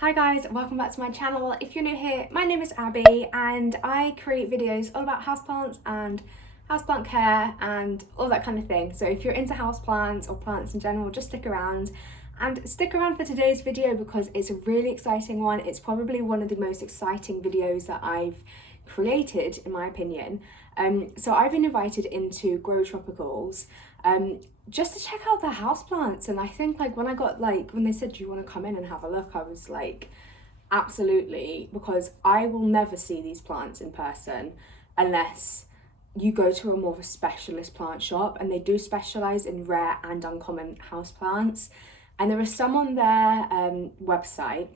Hi guys, welcome back to my channel. If you're new here, my name is Abby and I create videos all about houseplants and houseplant care and all that kind of thing. So if you're into houseplants or plants in general, just stick around. And stick around for today's video because it's a really exciting one. It's probably one of the most exciting videos that I've created, in my opinion. So I've been invited into GrowTropicals just to check out their houseplants. And I think when I got when they said, do you want to come in and have a look? I was like, absolutely, because I will never see these plants in person unless you go to a more of a specialist plant shop, and they do specialize in rare and uncommon houseplants. And there are some on their website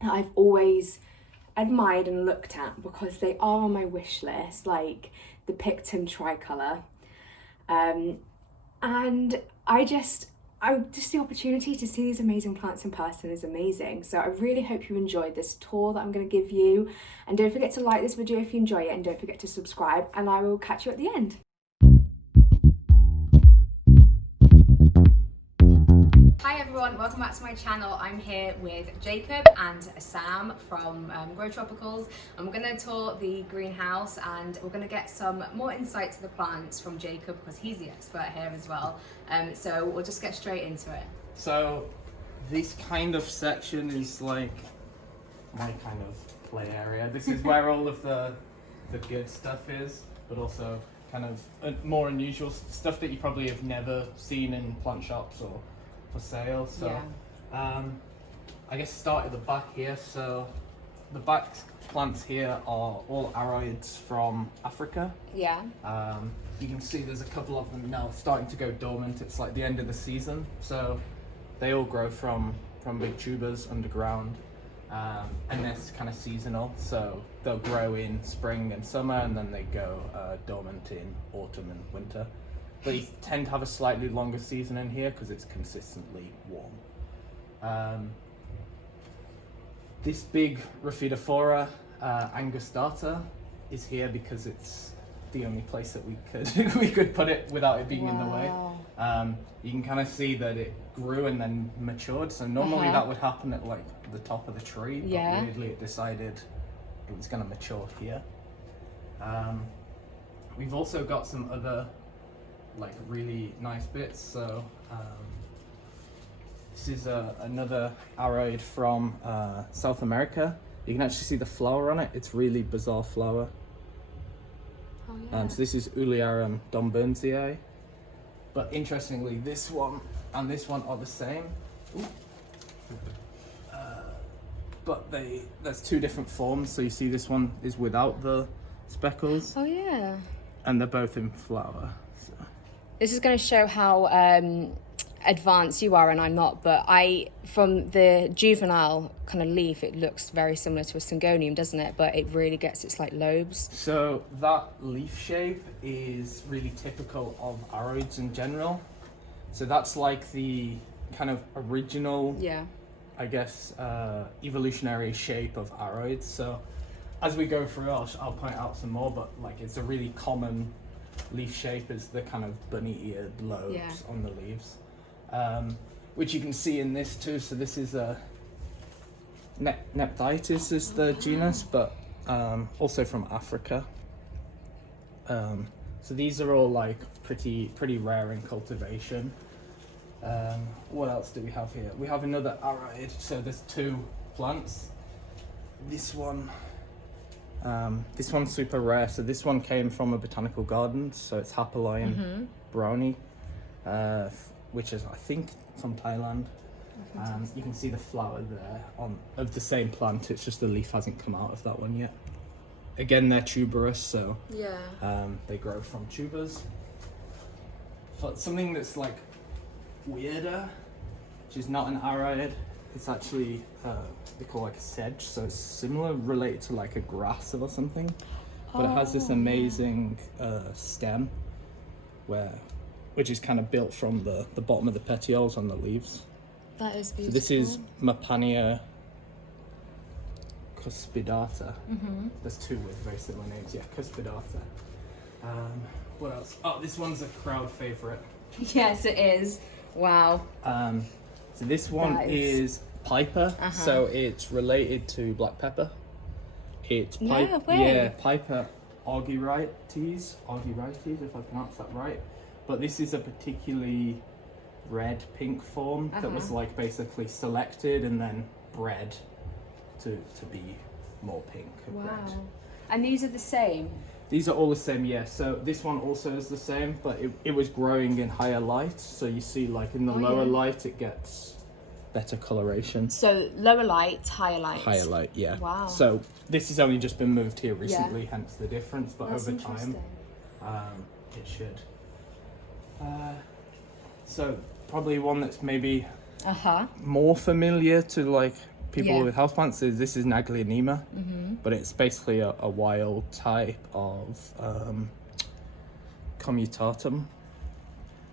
that I've always admired and looked at because they are on my wish list, like the Pictum tricolour. And the opportunity to see these amazing plants in person is amazing. So I really hope you enjoyed this tour that I'm going to give you. And don't forget to like this video if you enjoy it, and don't forget to subscribe, and I will catch you at the end. Hi everyone, welcome back to my channel. I'm here with Jacob and Sam from GrowTropicals, and we're going to tour the greenhouse, and we're going to get some more insight to the plants from Jacob because he's the expert here as well. So we'll just get straight into it. So this kind of section is like my kind of play area. This is where all of the good stuff is, but also kind of more unusual stuff that you probably have never seen in plant shops or for sale. So I guess start at the back here. So the back plants here are all aroids from Africa. Yeah. You can see there's a couple of them now starting to go dormant. It's like the end of the season, so they all grow from big tubers underground, and that's kind of seasonal, so they'll grow in spring and summer, and then they go dormant in autumn and winter. They tend to have a slightly longer season in here because it's consistently warm. This big Rhaphidophora angustata is here because it's the only place that we could put it without it being in the way. You can kind of see that it grew and then matured. So normally that would happen at the top of the tree, but weirdly it decided it was going to mature here. We've also got some other really nice bits. So this is another aroid from South America. You can actually see the flower on it. It's really bizarre flower. Oh, yeah. So this is Uliram Don Bernsier. But interestingly, this one and this one are the same. But there's two different forms. So you see this one is without the speckles. Oh yeah. And they're both in flower. So. This is going to show how advanced you are and I'm not, but from the juvenile kind of leaf, it looks very similar to a syngonium, doesn't it? But it really gets its lobes. So that leaf shape is really typical of aroids in general. So that's the kind of original, I guess, evolutionary shape of aroids. So as we go through, I'll point out some more, but it's a really common leaf shape is the kind of bunny-eared lobes on the leaves, which you can see in this too. So this is a Nepthitis is the genus, but also from Africa. So these are all pretty rare in cultivation. What else do we have here? We have another aroid. So there's two plants. This one's super rare. So this one came from a botanical garden. So it's Harper Brownie, which is I think from Thailand. You can see the flower there of the same plant. It's just the leaf hasn't come out of that one yet. Again, they're tuberous, so they grow from tubers. But something that's weirder, which is not an aroid, it's actually they call a sedge, so it's similar, related to a grass or something, but it has this amazing stem which is kind of built from the bottom of the petioles on the leaves. That is beautiful. So this is Mapania cuspidata. There's two with very similar names. Cuspidata. What else? Oh, this one's a crowd favorite. Yes, it is. Wow. So this one is Piper, so it's related to black pepper. It's Piper Argyrites, if I pronounce that right. But this is a particularly red pink form that was like basically selected and then bred to be more pink. Wow. Red. And these are the same? These are all the same, yes. So this one also is the same, but it was growing in higher light. So you see, like in the lower light, it gets better coloration. So lower light, higher light. Higher light, yeah. Wow. So this has only just been moved here recently, hence the difference. But That's over time, it should. So probably one that's maybe more familiar to like people with houseplants is this is Naglia Nema, but it's basically a wild type of Commutatum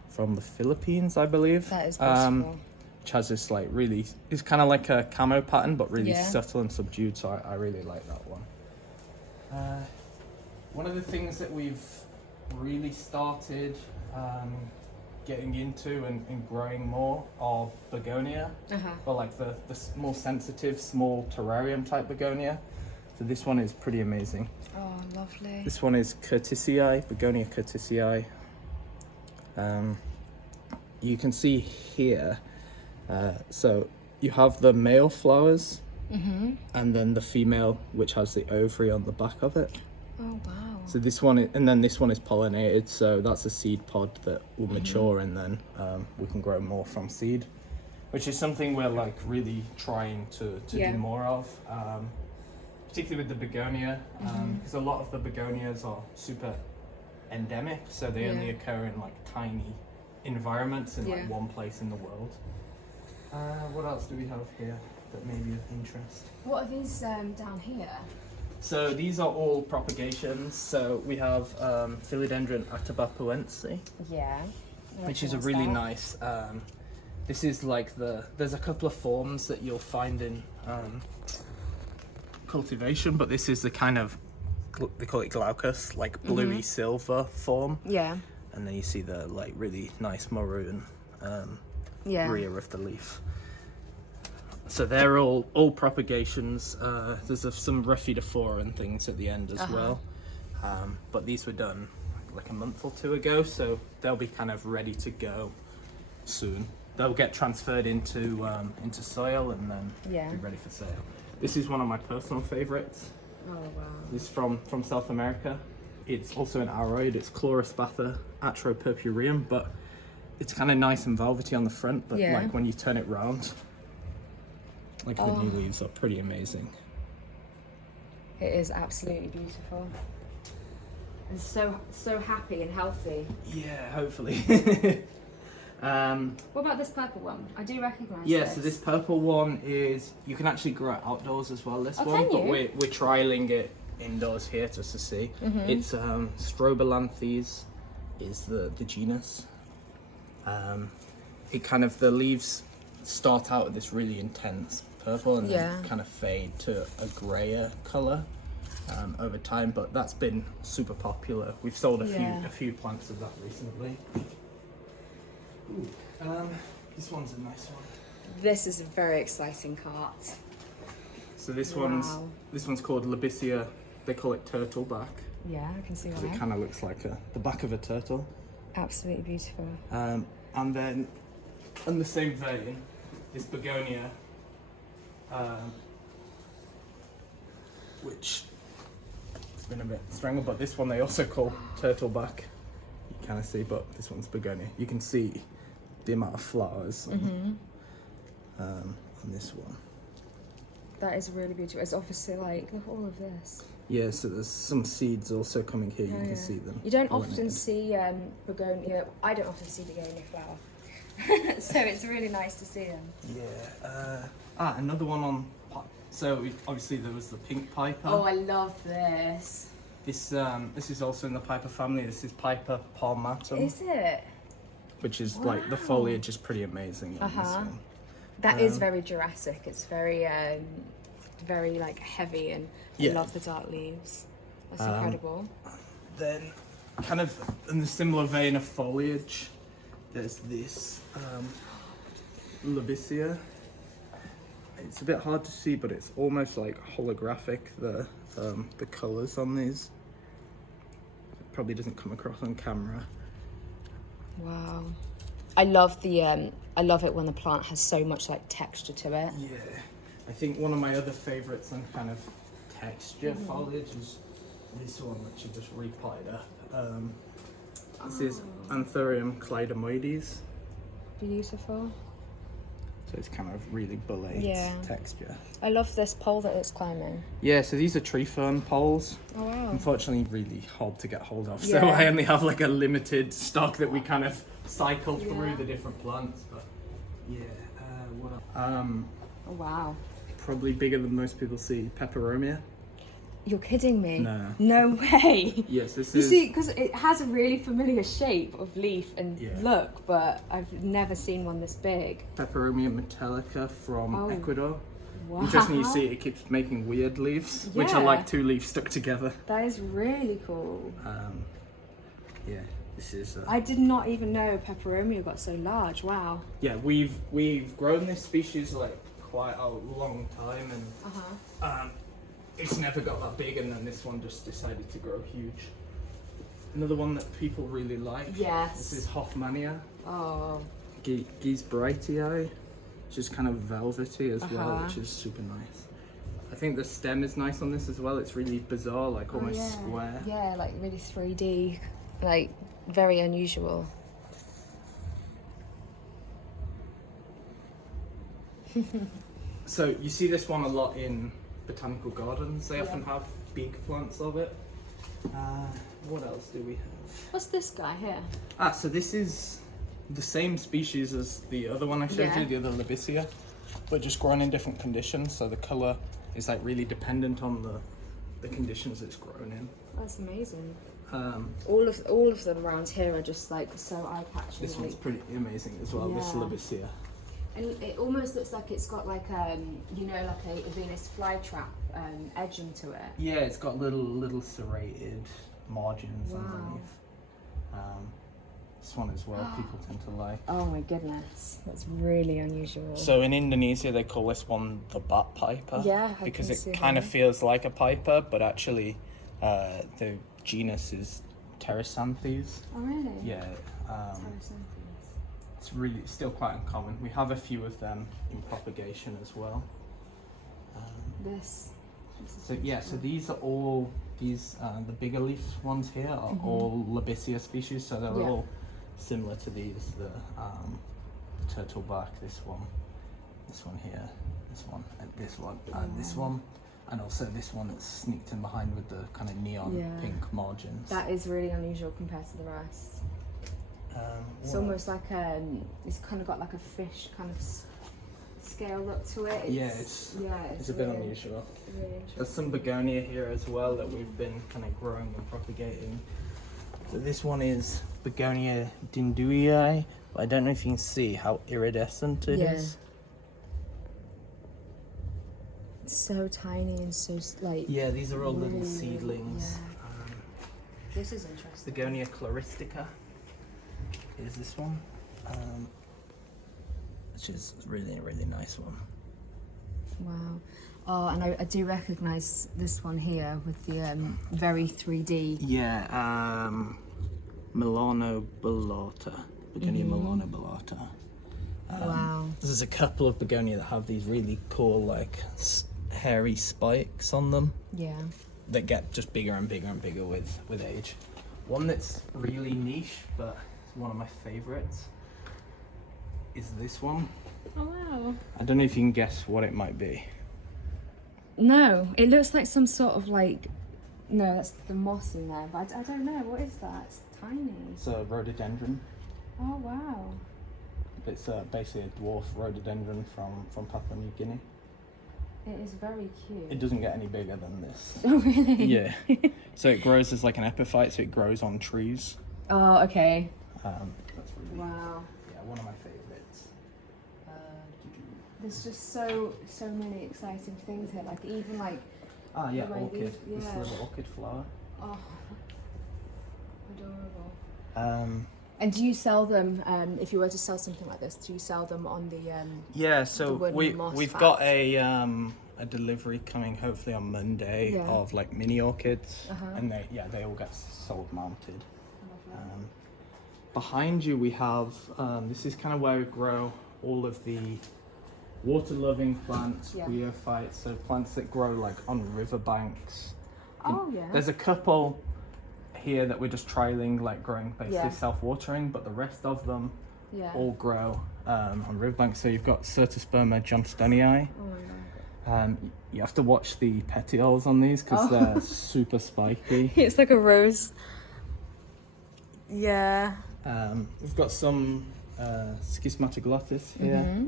from the Philippines, I believe. That is beautiful. Which has this like really, it's kind of like a camo pattern, but really subtle and subdued. So I really like that one. One of the things that we've really started getting into and growing more are begonia, but like the more sensitive, small terrarium type begonia. So this one is pretty amazing. Oh, lovely. This one is Curtissy, Begonia Curtissy. You can see here, so you have the male flowers, and then the female, which has the ovary on the back of it. Oh, wow. So this one, and then this one is pollinated, so that's a seed pod that will mature, and then we can grow more from seed, which is something we're like really trying to do more of, particularly with the begonia, because a lot of the begonias are super endemic, so they only occur in like tiny environments in like one place in the world. What else do we have here that may be of interest? What are these down here? So these are all propagations. So we have Philodendron Atabapowensi, which is a really nice. This is like there's a couple of forms that you'll find in cultivation, but this is the kind of, they call it glaucous, like bluey silver form. Yeah. And then you see the like really nice maroon rear of the leaf. So they're all propagations. There's some Rhaphidophora and things at the end as well. But these were done like a month or two ago, so they'll be kind of ready to go soon. They'll get transferred into soil and then be ready for sale. This is one of my personal favorites. Oh, wow. This is from South America. It's also an aroid. It's Chlorisbatha atropurpureum, but it's kind of nice and velvety on the front, but like when you turn it round, like the new leaves are pretty amazing. It is absolutely beautiful. And so happy and healthy. Yeah, hopefully. What about this purple one? I do recognise this. Yeah, so this purple one is, you can actually grow it outdoors as well, this one, but we're trialling it indoors here just to see. It's Strobilanthes is the genus. It kind of, the leaves start out with this really intense purple and then kind of fade to a grayer colour over time, but that's been super popular. We've sold a few plants of that recently. Ooh, this one's a nice one. This is a very exciting cart. So this one's called Libicea. They call it turtleback. Yeah, I can see why. Because it kind of looks like the back of a turtle. Absolutely beautiful. And then, in the same vein, is Begonia, which has been a bit strangled, but this one they also call turtleback. You kind of see, but this one's Begonia. You can see the amount of flowers on this one. That is really beautiful. It's obviously like, look at all of this. Yeah, so there's some seeds also coming here. You can see them. You don't often see begonia. I don't often see begonia flower, so it's really nice to see them. Yeah. Another one on. So obviously there was the pink piper. Oh, I love this. This is also in the piper family. This is Piper palmatum. Is it? Which is like the foliage is pretty amazing on this one. That is very Jurassic. It's very very like heavy, and I love the dark leaves. That's incredible. Then, kind of in the similar vein of foliage, there's this Libicea. it's a bit hard to see, but it's almost like holographic, the colours on these. It probably doesn't come across on camera. Wow. I love it when the plant has so much like texture to it. Yeah. I think one of my other favourites on kind of texture foliage is this one, which I just repotted up. This is Anthurium Cladomoides. Beautiful. So it's kind of really bullate texture. I love this pole that it's climbing. Yeah, so these are tree fern poles. Oh wow. Unfortunately, really hard to get hold of. So I only have like a limited stock that we kind of cycle through the different plants. But yeah, what else? Oh wow. Probably bigger than most people see, Peperomia. You're kidding me? No. No way. Yes, this You is... see, because it has a really familiar shape of leaf and Yeah. look, but I've never seen one this big. Peperomia metallica from Ecuador. Wow. Interesting, you see it keeps making weird leaves, which are like two leaves stuck together. That is really cool. Yeah, this is... I did not even know Peperomia got so large. Wow. Yeah, we've grown this species like quite a long time, and it's never got that big, and then this one just decided to grow huge. Another one that people really like. Yes. This is Hof Mania. Oh. Geese Brightii, which is kind of velvety as well, which is super nice. I think the stem is nice on this as well. It's really bizarre, like almost square. Yeah, like really 3D, like very unusual. So you see this one a lot in botanical gardens. They often have big plants of it. What else do we have? What's this guy here? So this is the same species as the other one I showed you, the other Libicea, but just grown in different conditions. So the colour is like really dependent on the conditions it's grown in. That's amazing. All of them around here are just like so eye-catching. This one's pretty amazing as well. This Libicea. And it almost looks like it's got like you know, like a Venus flytrap edging to it. Yeah, it's got little serrated margins underneath. This one as well, people tend to like. Oh my goodness, that's really unusual. So in Indonesia, they call this one the butt piper. Yeah, because it kind of feels like a piper, but actually, the genus is Pterosanthes. Oh really? Yeah. It's really still quite uncommon. We have a few of them in propagation as well. So these are all the bigger leaf ones here are all Libicea species. So they're all similar to these. The turtleback, this one here, this one, and this one, and this one, and also this one that's sneaked in behind with the kind of neon pink margins. That is really unusual compared to the rest. It's almost like it's kind of got like a fish kind of scale look to it. It's a bit really, unusual. Really There's some begonia here as well that we've been kind of growing and propagating. So this one is Begonia Dundui, but I don't know if you can see how iridescent it is. It's so tiny and so like. Yeah, these are all little seedlings. This is interesting. Begonia chloristica is this one, which is really a really nice one. Wow. Oh, and I do recognise this one here with the very 3D. Yeah, Milano Bellata. Begonia Milano Bellata. Wow. There's a couple of begonia that have these really cool, like, hairy spikes on them. Yeah. That get just bigger and bigger and bigger with age. One that's really niche, but it's one of my favourites, is this one. Oh wow. I don't know if you can guess what it might be. No, it looks like some sort of like. No, that's the moss in there, but I don't know. What is that? It's tiny. It's a rhododendron. Oh wow. It's basically a dwarf rhododendron from Papua New Guinea. It is very cute. It doesn't get any bigger than this. Oh really? Yeah. So it grows as like an epiphyte, so it grows on trees. Oh okay. That's really Wow. Yeah, one of my favourites. There's just so many exciting things here. Like even like. Yeah, the way orchid. these- This yeah. little orchid flower. Oh. Adorable. And do you sell them, if you were to sell something like this, do you sell them on the Yeah, so the wooden moss we've fat? got a delivery coming hopefully on Monday Yeah. of like mini orchids, and they all get sold mounted. Behind you we have this is kind of where we grow all of the water-loving plants, bryophytes, so plants that grow like on riverbanks. Oh yeah. There's a couple here that we're just trialing, like growing basically self-watering, but the rest of them all grow on riverbanks. So you've got Serrata Stemmer Johnstonii. Oh my God. You have to watch the petioles on these because they're super spiky. It's like a rose. Yeah. We've got some Schismatic Lotus here.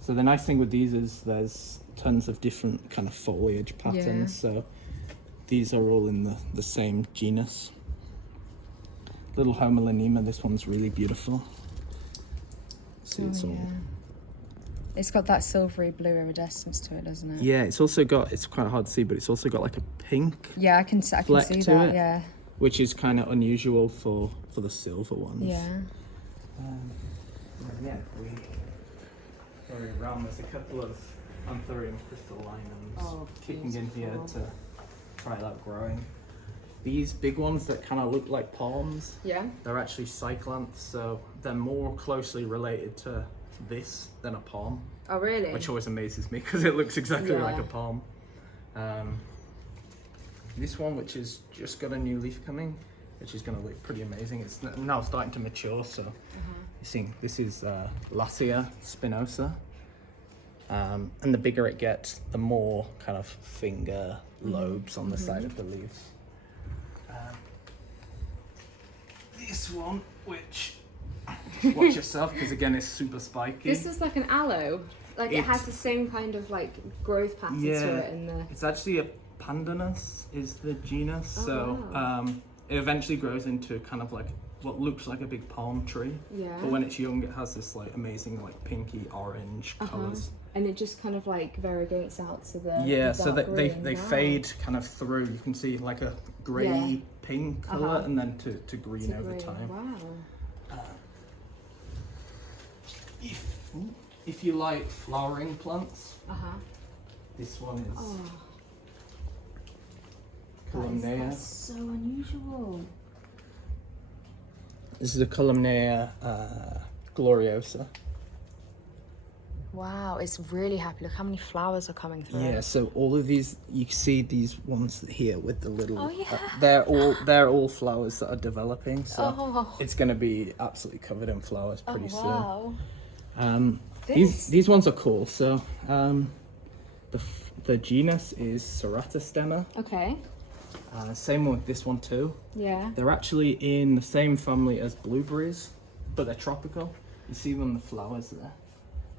So the nice thing with these is there's tons of different kind of foliage patterns. So these are all in the same genus. Little Aglionima Nema, this one's really beautiful. See, It's got that silvery blue iridescence to it, doesn't it? Yeah, it's also got, it's quite hard to see, but it's also got like a pink Yeah, I can see fleck that, to it. yeah. Which is kind of unusual for the silver ones. Yeah. Yeah, we go around. There's a couple of Anthurium Crystal kicking in here to try that growing. These big ones that kind of look like palms, they're actually cyclanths, so they're more closely related to this than a palm. Oh really? Which always amazes me because it looks exactly like a palm. This one, which has just got a new leaf coming, which is going to look pretty amazing. It's now starting to mature, so you see, this is Lassia Spinosa. And the bigger it gets, the more kind of finger lobes on the side of the leaves. This one, which, just watch yourself, because again, it's super spiky. This is like an aloe. Like it has the same kind of like growth pattern to it in the... It's actually a Pandanus is the genus, it eventually grows into kind of like what looks like a big palm tree. Yeah. But when it's young, it has this like amazing like pinky orange colours. And it just kind of like variegates out to the so dark they green. fade kind of through. You can see like a grey pink colour and then to green over time. Wow. If you like flowering plants, this one is Columnea. That's so unusual. This is a Columnea Gloriosa. Wow, it's really happy. Look how many flowers are coming through. Yeah, so all of these, you see these ones here with the little. Oh yeah. They're all flowers that are developing. So it's going to be absolutely covered in flowers pretty soon. These ones are cool. So the genus is Serrata Stemmer. Okay. Same with this one too. Yeah. They're actually in the same family as blueberries, but they're tropical. You see them, the flowers there.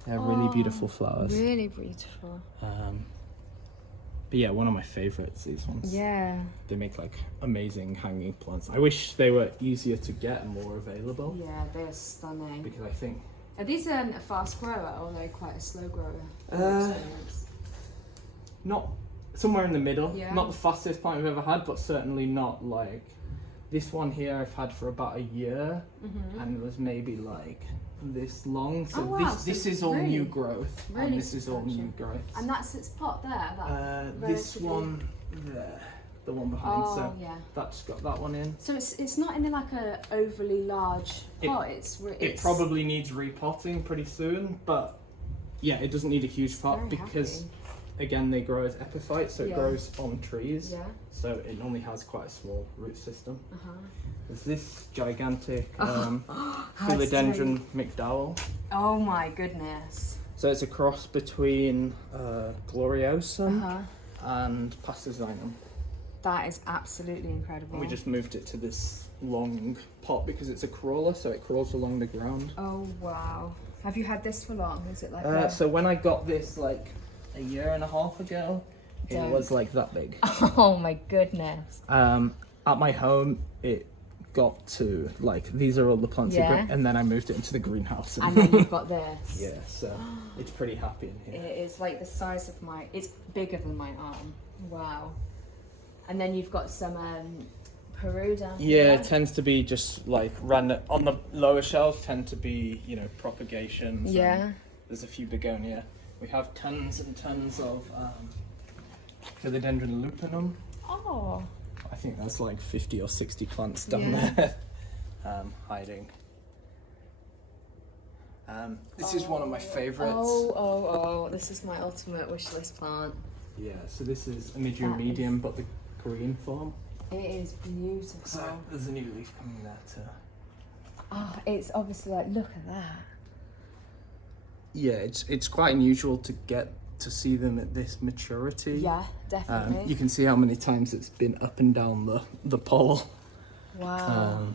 They're really beautiful flowers. Really beautiful. But yeah, one of my favorites, these ones. Yeah. They make like amazing hanging plants. I wish they were easier to get and more available. Yeah, they're stunning. Because I think... Are these a fast grower or are they quite a slow grower? Not somewhere in the middle. Yeah. Not the fastest plant I've ever had, but certainly not like... This one here I've had for about a year and it was maybe like this long. So this is all new growth. Really and this is all new growth. And that's its pot there? This one there. The one behind, that's got that one in. So it's not in like a overly large pot. It probably needs repotting pretty soon, but yeah, it doesn't need a huge pot because again they grow as epiphytes, so it grows on trees. Yeah. So it normally has quite a small root system. There's this gigantic Philodendron Mcdowell. Oh my goodness. So it's a cross between Gloriosum and Passarinum. That is absolutely incredible. And we just moved it to this long pot because it's a crawler, so it crawls along the ground. Oh wow. Have you had this for long? Is it like So when I got this like a year and a half ago, it was like that big. Oh my goodness. At my home, it got to like, these are all the plants and then I moved it into the greenhouse. And then you've got this. Yeah, so it's pretty happy in here. It is like the size of it's bigger than my arm. Wow. And then you've got some Peru down Yeah, here. it tends to be just like random. On the lower shelves tend to be, you know, propagations. Yeah. And there's a few begonia. We have tons and tons of Philodendron lupinum. Oh. I think that's like 50 or 60 plants down Yeah. there hiding. This is one of my favorites. Oh, this is my ultimate wish list plant. Yeah, so this is a medium That medium, but the green form. It is beautiful. So there's a new leaf coming there too. Oh, it's obviously like, look at that. Yeah, it's quite unusual to get to see them at this maturity. Yeah, definitely. You can see how many times it's been up and down the pole. Wow.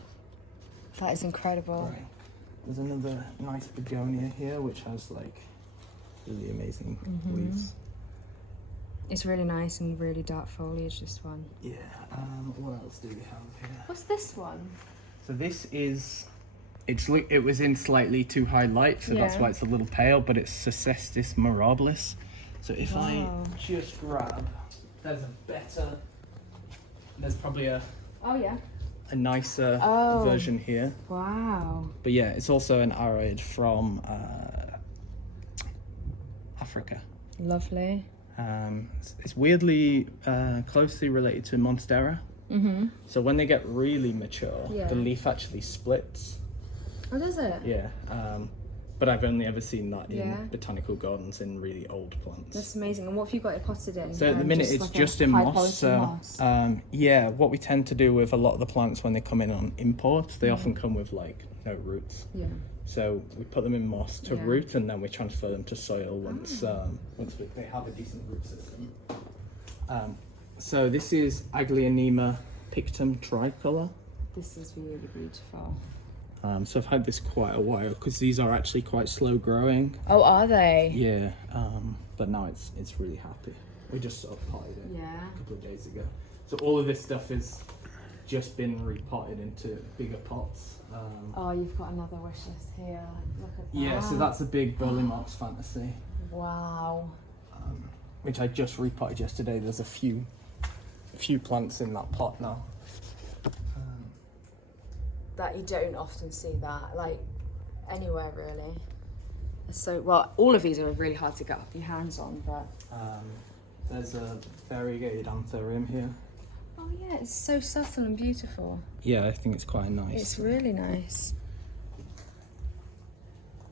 That is incredible. Right. There's another nice begonia here, which has like really amazing leaves. It's really nice and really dark foliage, this one. Yeah. What else do we have here? What's this one? So this is, it was in slightly too high light, so that's Yeah. why it's a little pale. But it's Serrata Mirabellas. So if Wow. I just grab, there's probably a Oh, yeah. nicer Oh. version here. Wow. But yeah, it's also an arid from Africa. Lovely. It's weirdly closely related to Monstera. So when they get really mature, Yeah. the leaf actually splits. Oh, does it? Yeah. But I've only ever seen that in Yeah. botanical gardens in really old plants. That's amazing. And what have you got it potted in? So at the minute it's like a just in high moss. quality So moss? yeah, what we tend to do with a lot of the plants when they come in on import, they often come with like no roots. Yeah. So we put them in moss to Yeah. root, and then we transfer them to soil once they have a decent root system. So this is Aglionima Pictum tricolor. This is really beautiful. So I've had this quite a while because these are actually quite slow growing. Oh, are they? Yeah, but now it's really happy. We just sort of potted it Yeah. a couple of days ago. So all of this stuff has just been repotted into bigger pots. Oh, you've got another wish list here. Look at that. Yeah, so that's a big Burley Marks fantasy, Wow. which I just repotted yesterday. There's a few plants in that pot now. That you don't often see that, like, anywhere really. So, well, all of these are really hard to get your hands on, but... There's a variegated Anthurium here. Oh yeah, it's so subtle and beautiful. Yeah, I think it's quite nice. It's really nice.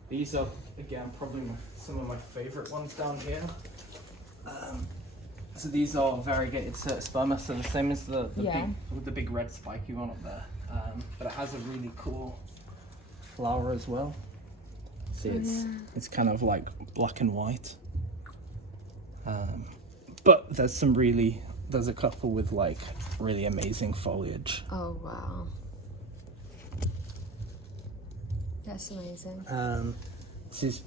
These are, again, probably some of my favourite ones down here. So these are variegated Sperma, so the same as the Yeah. big with the big red spiky one up there. But it has a really cool flower as well. See, it's kind of like black and white. But there's a couple with like really amazing foliage. Oh wow. That's amazing. This is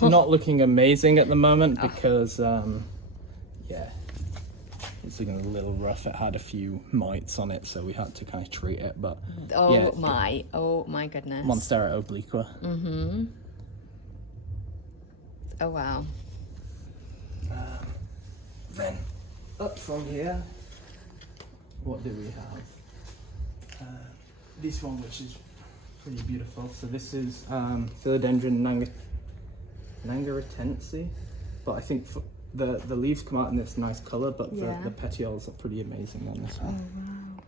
not looking amazing at the moment because, yeah, it's looking a little rough. It had a few mites on it, so we had to kind of treat it. But Oh yeah, my goodness. Monstera obliqua. Oh wow. Then up from here, what do we have? This one, which is pretty beautiful. So this is Philodendron Mcdowell, but I think the leaves come out in this nice colour, but the petioles are pretty amazing on this one. Wow.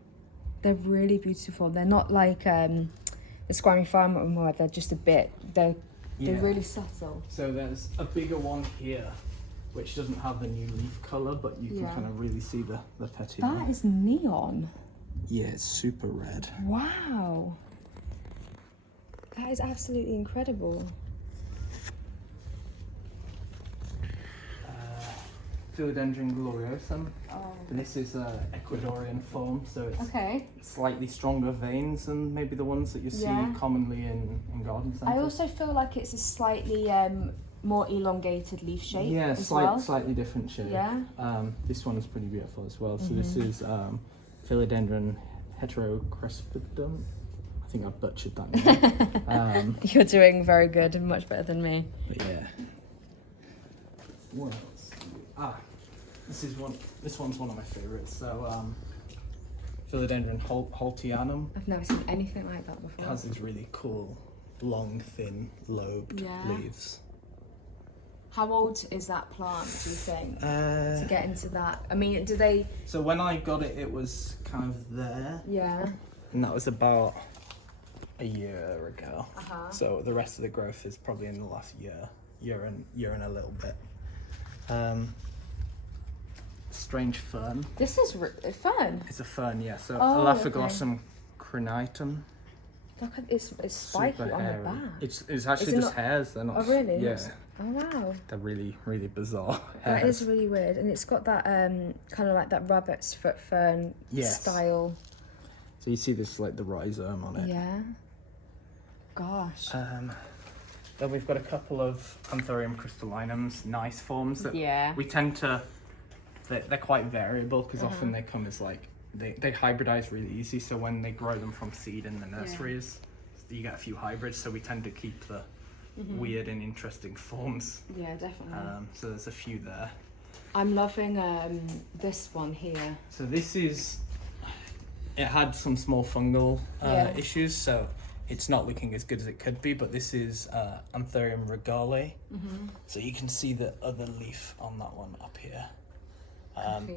They're really beautiful. They're not like the Squammy Farm or more. They're just a bit. They're really subtle. So there's a bigger one here, which doesn't have the new leaf colour, but you can kind of really see the petiole. That is neon. Yeah, it's super red. Wow. That is absolutely incredible. Philodendron Gloriosum. Oh. This is an Ecuadorian form, so it's Okay. slightly stronger veins than maybe the ones that you see Yeah. commonly in garden centres. I also feel like it's a slightly more elongated leaf shape. Yeah, as well. slightly different shape. Yeah. This one is pretty beautiful as well. So this is Philodendron Heterochristm. I think I butchered that name. You're doing very good and much better than me. But yeah. What else? This one's one of my favourites. So Philodendron Haltianum. I've never seen anything like that before. It has these really cool, long, thin, lobed leaves. How old is that plant, do you think? To get into that. I mean, do they... So when I got it, it was kind of there. Yeah. And that was about a year ago. So the rest of the growth is probably in the last year and a little bit. Strange fern. This is a fern? It's a fern, yeah. So Elaphaglossum crinitum. Look at it's spiky on the back. It's actually just hairs. They're not. Oh really? Yeah. Oh wow. They're really bizarre. That is really weird, and it's got that kind of like that rabbit's foot fern style. So you see this like the rhizome on it. Yeah. Gosh. Then we've got a couple of Anthurium crystallinums, nice forms that we tend to. They're quite variable because often they come as like they hybridize really easy. So when they grow them from seed in the nurseries, you get a few hybrids. So we tend to keep the weird and interesting forms. Yeah, definitely. So there's a few there. I'm loving this one here. So this is. It had some small fungal issues, so it's not looking as good as it could be. But this is Anthurium regale. So you can see the other leaf on that one up here.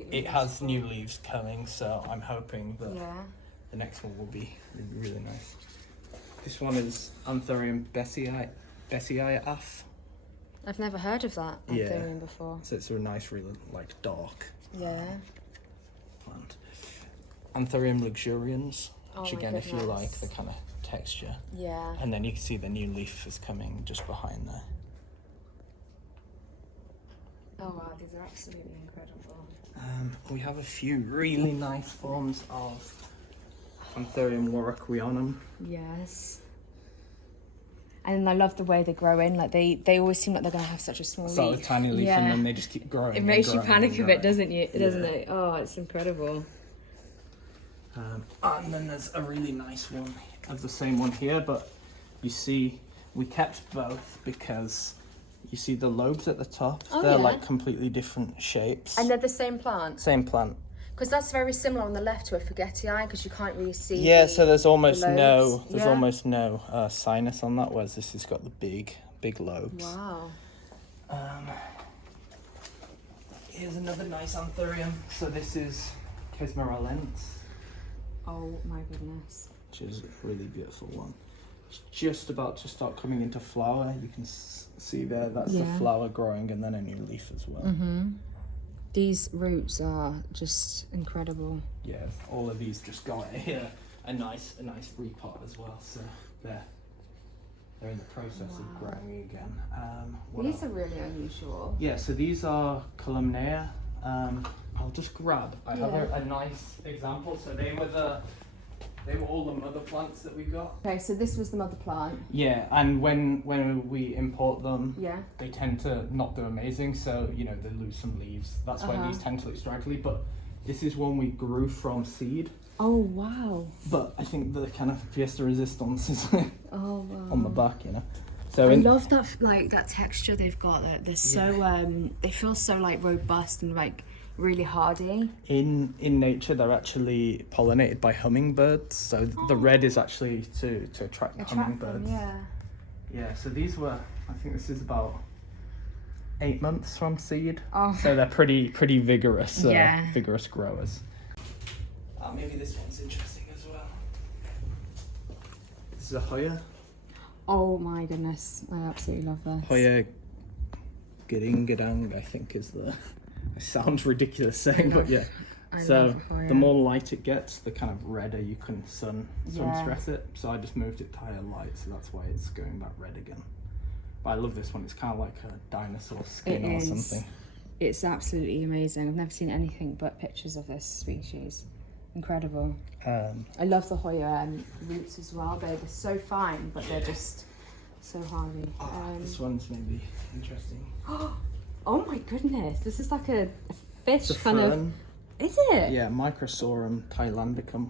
It has new leaves coming, so I'm hoping that the next one will be really nice. This one is Anthurium Bessii af. I've never heard of that Anthurium before. So it's a nice, really like dark plant. Anthurium luxurians, which again, if you like the kind of texture. Yeah. And then you can see the new leaf is coming just behind there. Oh wow, these are absolutely incredible. We have a few really nice forms of Anthurium loroquionum. Yes. And I love the way they grow in. Like they always seem like they're going to have such a small Start leaf. with a tiny leaf and then they just keep growing. It makes you panic a bit, doesn't it? it? Oh, it's incredible. And then there's a really nice one of the same one here, but you see we kept both because you see the lobes at the top. They're like completely different shapes. And they're the same plant? Same plant. Because that's very similar on the left to a forgetii, because you can't really see. Yeah, so there's almost no sinus on that, whereas this has got the big lobes. Wow. Here's another nice Anthurium. So this is Schismatic. Oh my goodness. Which is a really beautiful one. It's just about to start coming into flower. You can see there, that's the flower growing and then a new leaf as well. These roots are just incredible. Yeah, all of these just got a nice repot as well. So they're in the process of growing again. These are really unusual. Yeah, so these are columnae. I'll just grab. I have a nice example. So they were all the mother plants that we got. Okay, so this was the mother plant. Yeah, and when we import them, they tend to not do amazing. So they lose some leaves. That's why these tend to look straggly. But this is one we grew from seed. Oh wow! But I think the kind of pièce de résistance is on the back, So I love that texture they've got. They're so they feel so like robust and like really hardy. In nature, they're actually pollinated by hummingbirds. So the red is actually to attract hummingbirds. Them, yeah. So these were, I think this is about 8 months from seed. Oh. So they're pretty vigorous. Vigorous growers. Maybe this one's interesting as well. This is a Hoya. Oh my goodness, I absolutely love this. Hoya Giringadang, I think is the... It sounds ridiculous saying, but yeah. So the more light it gets, the kind of redder you can sun stress it. So I just moved it to higher light, so that's why it's going back red again. But I love this one. It's kind of like a dinosaur skin or something. It's absolutely amazing. I've never seen anything but pictures of this species. Incredible. I love the Hoya roots as well. They're so fine, but they're just so hardy. This one's maybe interesting. Oh my goodness! This is like a fish it's a kind fern. of. Is it? Yeah, Microsorum thailandicum.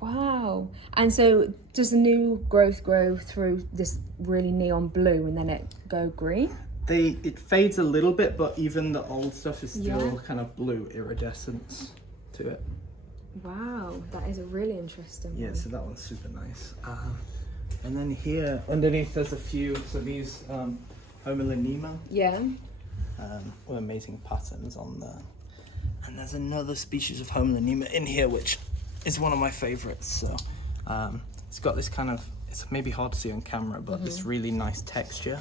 Wow! And so, does the new growth grow through this really neon blue, and then it go green? It fades a little bit, but even the old stuff is still kind of blue iridescence to it. Wow, that is a really interesting one. Yeah, so that one's super nice. And then here underneath there's a few, so these Humata Nema. Yeah. With amazing patterns on there. And there's another species of Humata Nema in here, which is one of my favorites. So it's got this kind of, it's maybe hard to see on camera, but this really nice texture.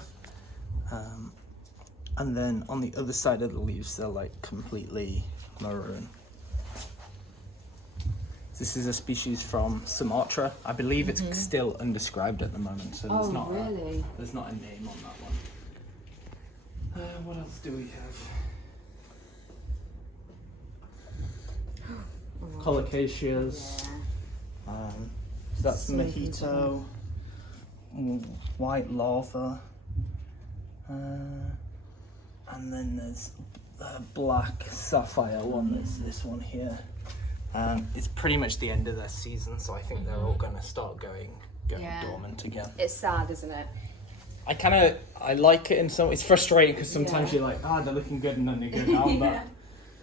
And then on the other side of the leaves, they're like completely maroon. This is a species from Sumatra. I believe it's still undescribed at the moment, so there's not there's not a name on that one. What else do we have? Colocaceas. Yeah. So that's So mojito, white lava, and then there's the black sapphire one. There's this one here. It's pretty much the end of their season, so I think they're all going to start going dormant again. It's sad, isn't it? I like it in some. It's frustrating because sometimes you're like, they're looking good, and then they go down, but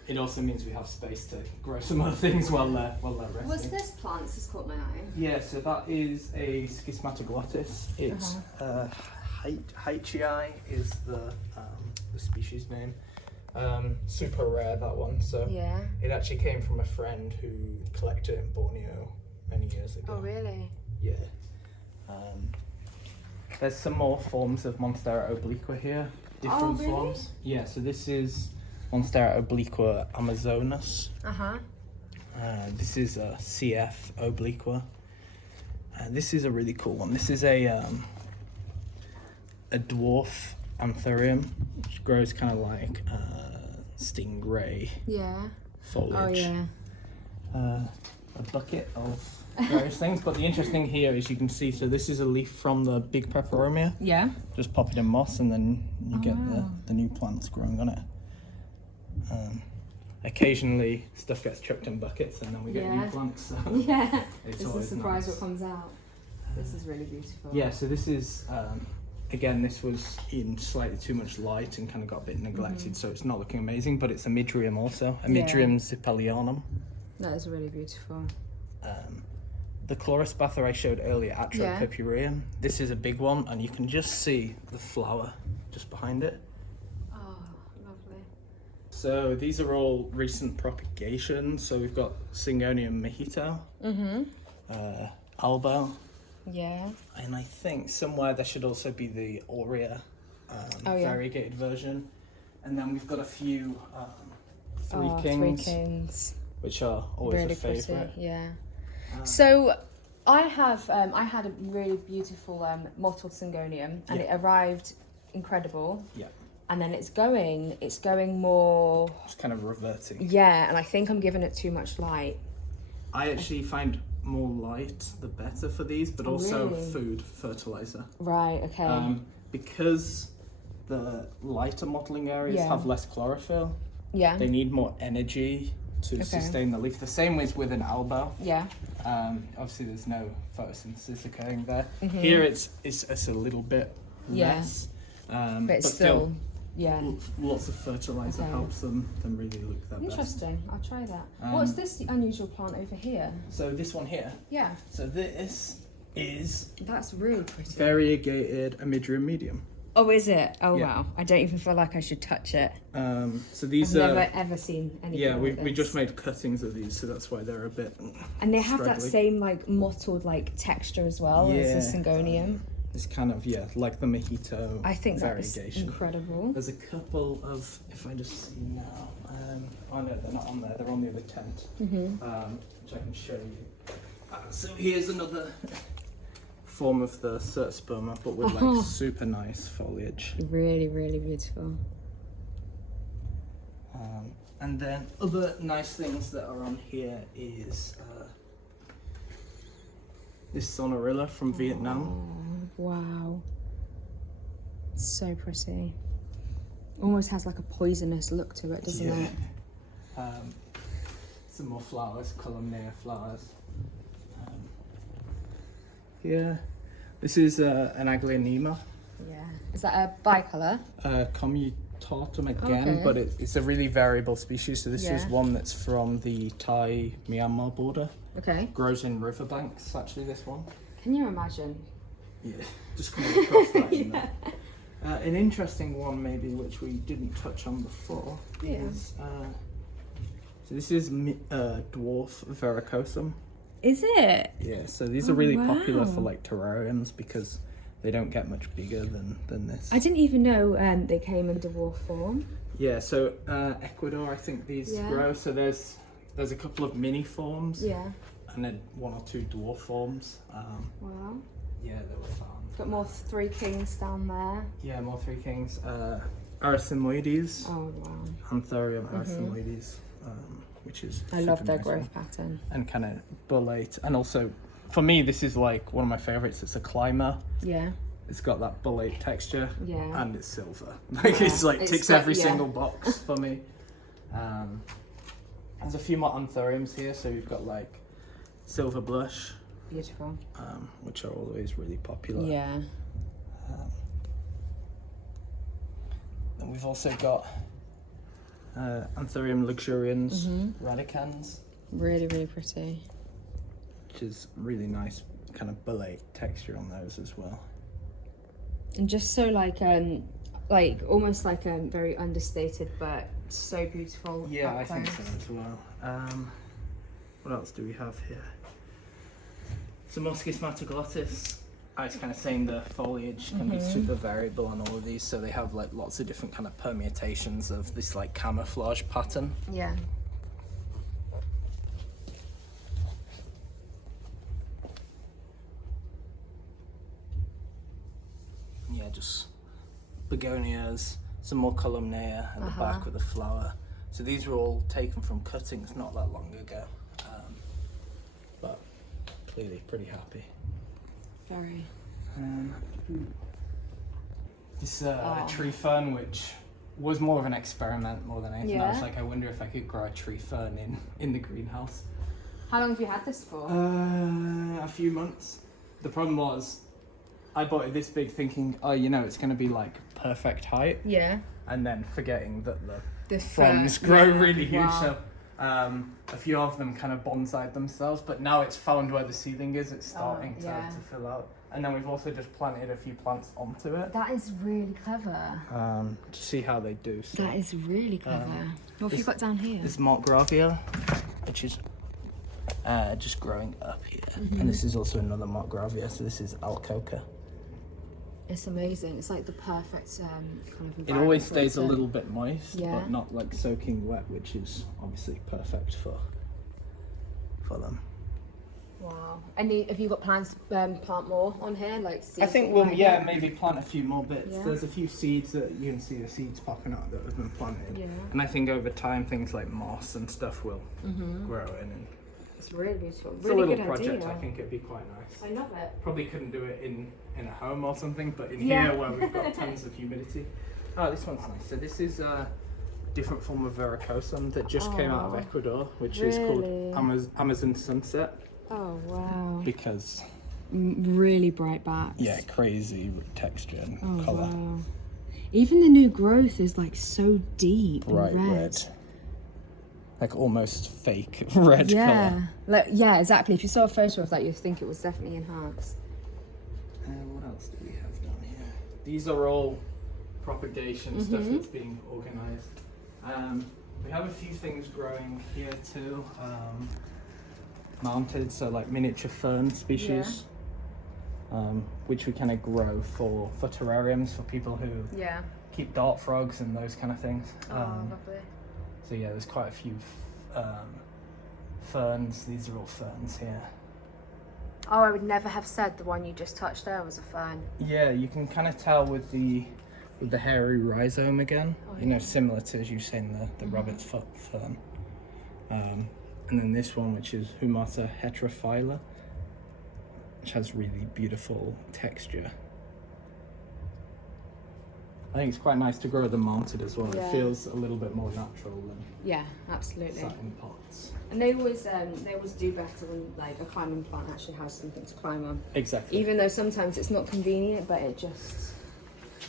it also means we have space to grow some other things while they're resting. What's this plant? This has caught my eye. Yeah, so that is a Schismatic Lotus. It's Haichii is the species name. Super rare, that one. So it actually came from a friend who collected it in Borneo many years ago. Oh, really? Yeah. There's some more forms of Monstera obliqua here. Different forms. Yeah, so this is Monstera obliqua amazonas. This is a CF obliqua. This is a really cool one. This is a dwarf Antherium, which grows kind of like stingray foliage. A bucket of various things, but the interesting here is you can see, so this is a leaf from the big Peperomia. Yeah. Just pop it in moss and then you get the new plants growing on it. Occasionally stuff gets chucked in buckets and then we get new plants. So it's a surprise what comes out. This is really beautiful. Yeah, so this is again, this was in slightly too much light and kind of got a bit neglected, so it's not looking amazing, but it's a Midrium also, a Midrium zipalianum. That is really beautiful. The chlorisbather I showed earlier, Peperomia, this is a big one, and you can just see the flower just behind it. Oh, lovely. So these are all recent propagations. So we've got Syngonium mojito, Albo. Yeah. And I think somewhere there should also be the Aurea variegated version. And then we've got a few Three Kings, which are always really a favourite. Yeah. So I have I had a really beautiful mottled Syngonium, and it arrived incredible. Yeah. And then it's going more. It's kind of reverting. Yeah, and I think I'm giving it too much light. I actually find more light the better for these, but also food fertilizer. Right. Okay. Because the lighter mottling areas have less chlorophyll. Yeah. They need more energy to sustain the leaf. The same as with an albo. Yeah. Obviously, there's no photosynthesis occurring there. Here, it's a little bit less. But still. Yeah. Lots of fertilizer helps them really look their best. Interesting. I'll try that. What's this unusual plant over here? So this one here. Yeah. So this is. That's really pretty. Variegated Amidrium medium. Oh, is it? Oh, wow. I don't even feel like I should touch it. So these I've never ever seen anything like we just made cuttings of these, so that's why they're a bit And they have that same, like, mottled, like, texture as well as the Syngonium. It's kind of, like the mojito I think variegation. That is incredible. There's a couple of, if I just see now, oh no, they're not on there, they're on the other tent, which I can show you. So here's another form of the Serrata Stemmer, but with like super nice foliage. Really, really beautiful. And then other nice things that are on here is this Sonorilla from Vietnam. Wow. So pretty. Almost has like a poisonous look to it, doesn't it? Some more flowers, columnar flowers. Here, this is an Aglionima. Yeah. Is that a bicolour? Tortum again, but it's a really variable species. So this is one that's from the Thai-Myanmar border. Okay. Grows in riverbanks, actually, this one. Can you imagine? Yeah, just coming across that in there. An interesting one maybe, which we didn't touch on before, is, so this is Dwarf Varicosum. Is it? Yeah, so these are really popular for like terrariums because they don't get much bigger than this. I didn't even know they came in dwarf form. Yeah, so Ecuador, I think these grow. So there's a couple of mini forms. Yeah. And then 1 or 2 dwarf forms. Wow. Yeah, they were found. Got more three kings down there. Yeah, more three kings. Aristomoides. Oh wow. Anthurium Aristomoides, which is. I love their nice growth one. pattern. And kind of bullate, and also, for me, this is like one of my favorites. It's a climber. Yeah. It's got that bullate texture. Yeah. And it's silver. Like it's like ticks every single box for me. There's a few more Anthuriums here, so we've got like silver blush. Beautiful. Which are always really popular. Yeah. And we've also got Anthurium luxurians radicans. Really, really pretty. Which is really nice kind of bullate texture on those as well. And just so like almost like a very understated but so beautiful. Yeah, I think so as well. What else do we have here? Some more Schismatic Lotus. I was kind of saying the foliage can be super variable on all of these, so they have like lots of different kind of permutations of this like camouflage pattern. Yeah. Yeah, just begonias, some more columnea at the back with a flower. So these were all taken from cuttings not that long ago, but clearly pretty happy. Very. This tree fern, which was more of an experiment more than anything. I was Yeah. like, I wonder if I could grow a tree fern in the greenhouse. How long have you had this for? A few months. The problem was, I bought it this big thinking, oh, you know, it's going to be like perfect height. Yeah. And then forgetting that the Fern fronds grow really huge. Wow. So a few of them kind of bonsai'd themselves, but now it's found where the seedling is, it's starting to fill out. And then we've also just planted a few plants onto it That is really clever. to see how they do. So That is really clever. What have you got down here? this is Mock Gravia, which is just growing up here. And this is also another Mock Gravia, so this is Alcoca. It's amazing. It's like the perfect kind of environment. It always for stays a to- little bit moist, Yeah. but not like soaking wet, which is obviously perfect for them. Wow. And have you got plans to plant more on here? Like seeds I think or we'll, maybe plant a few more bits. Yeah. There's a few seeds that you can see the seeds popping out that have been planted. Yeah. And I think over time things like moss and stuff will grow in. And It's really beautiful. it's Really a little good project. idea. I think it'd be quite nice. I love it. Probably couldn't do it in a home or something, but in Yeah. here where we've got tons of humidity. Oh, this one's nice. So this is a different form of Varicosum that just came out of Ecuador, which is called Amazon Sunset. Oh wow. Because Really bright backs. crazy texture and colour. Wow. Even the new growth is like so deep Bright and red. Like almost fake red colour. Yeah, exactly. If you saw a photo of that, you'd think it was definitely enhanced. What else do we have down here? These are all propagation stuff that's being organised. We have a few things growing here too. Mounted, so like miniature fern species, which we kind of grow for terrariums for people who keep dart frogs and those kind of things. Lovely. So yeah, there's quite a few ferns. These are all ferns here. Oh, I would never have said the one you just touched there was a fern. Yeah, you can kind of tell with the hairy rhizome again. You know, similar to, as you say, the rabbit's foot fern. And then this one, which is Humata Heterophylla, which has really beautiful texture. I think it's quite nice to grow them mounted as well. Yeah. It feels a little bit more natural than Yeah, absolutely. sat in pots. And they always do better when like a climbing plant actually has something to climb on. Exactly. Even though sometimes it's not convenient, but it just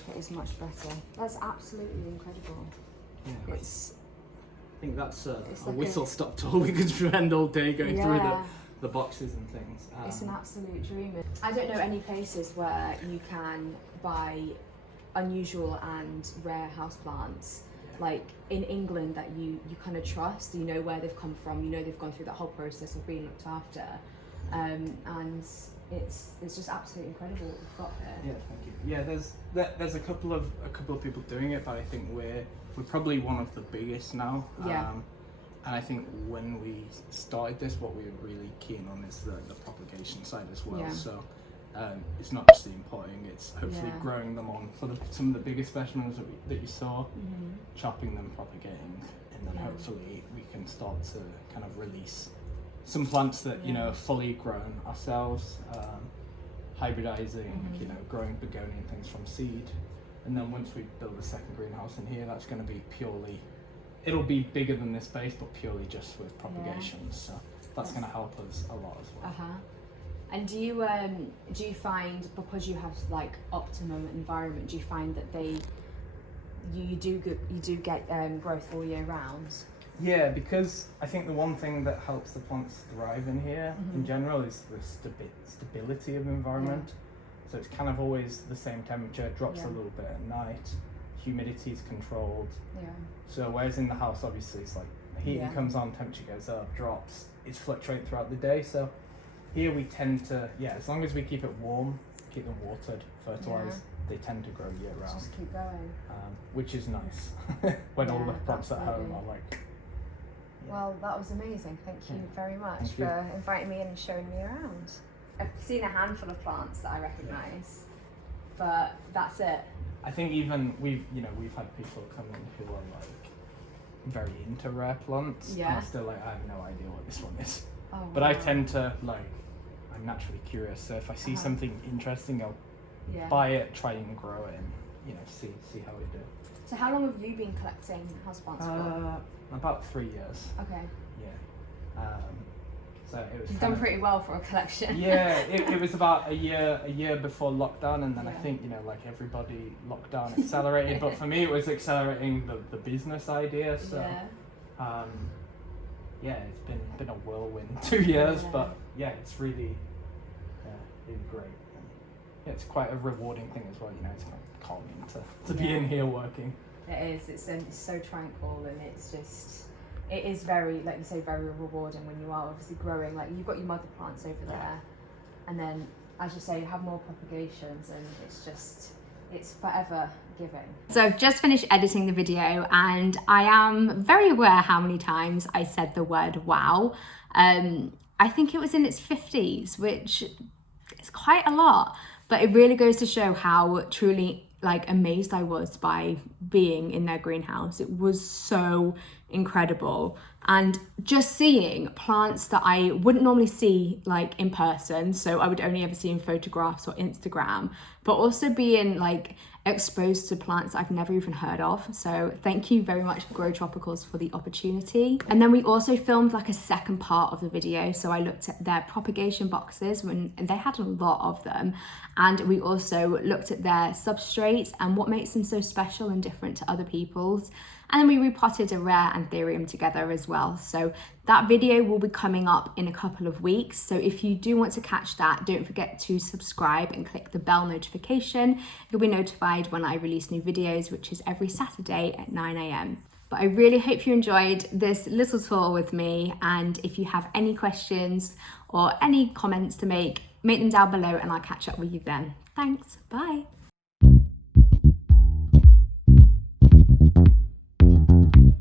It is much better. That's absolutely incredible. Yeah, It's I think that's a like whistle-stop tour. We could spend all day going through the boxes and things. It's an absolute dream. I don't know any places where you can buy unusual and rare houseplants, like in England, that you kind of trust. You know where they've come from. You know they've gone through that whole process of being looked after, and it's just absolutely incredible what we've got here. Yeah, thank you. Yeah, there's a couple of people doing it, but I think we're probably one of the biggest now. Yeah. And I think when we started this, what we were really keen on is the propagation side as well. Yeah. So it's not just the importing, it's hopefully growing them on for some of the bigger specimens that you saw, chopping them, propagating, and then hopefully we can start to kind of release some plants that are fully grown ourselves, hybridizing, growing begonia and things from seed. And then once we build a second greenhouse in here, that's going to be purely, it'll be bigger than this space, but purely just with propagation. So that's going to help us a lot as well. And do you find, because you have like optimum environment, do you find that you do get growth all year round? Yeah, because I think the one thing that helps the plants thrive in here in general is the stability of environment. So it's kind of always the same temperature, drops a little bit at night, humidity is controlled. So whereas in the house, obviously, it's like heating comes on, temperature goes up, drops, it's fluctuating throughout the day. So here we tend to, as long as we keep it warm, keep them watered, fertilized, they tend to grow year round. Just keep going. Which is nice when all the plants at home are like. Well, that was amazing. Thank you very much for inviting me in and showing me around. I've seen a handful of plants that I recognise, but that's it. I think even we've had people come in who are like very into rare plants, and still like, I have no idea what this one is. But I tend to I'm naturally curious, so if I see something interesting, I'll buy it, try and grow it, and see how we do. So how long have you been collecting houseplants for? About 3 years. Okay. Yeah. So it was. You've done pretty well for a collection. Yeah, it was about a year before lockdown, and then I think like everybody, lockdown accelerated, but for me it was accelerating the business idea. So it's been a whirlwind 2 years, but it's really great. And, it's quite a rewarding thing as well. It's kind of calming to be in here working. It is. It's so tranquil, and it is very, like you say, very rewarding when you are obviously growing. Like you've got your mother plants over there, and then as you say, you have more propagations, and it's forever giving. So I've just finished editing the video, and I am very aware how many times I said the word wow. I think it was in its 50s, which is quite a lot, but it really goes to show how truly amazed I was by being in their greenhouse. It was so incredible, and just seeing plants that I wouldn't normally see in person, so I would only ever see in photographs or Instagram, but also being exposed to plants I've never even heard of. So thank you very much, GrowTropicals, for the opportunity. And then we also filmed a second part of the video. So I looked at their propagation boxes, and they had a lot of them. And we also looked at their substrates and what makes them so special and different to other people's. And then we repotted a rare Anthurium together as well. So that video will be coming up in a couple of weeks. So if you do want to catch that, don't forget to subscribe and click the bell notification. You'll be notified when I release new videos, which is every Saturday at 9 AM. But I really hope you enjoyed this little tour with me. And if you have any questions or any comments to make them down below, and I'll catch up with you then. Thanks, bye.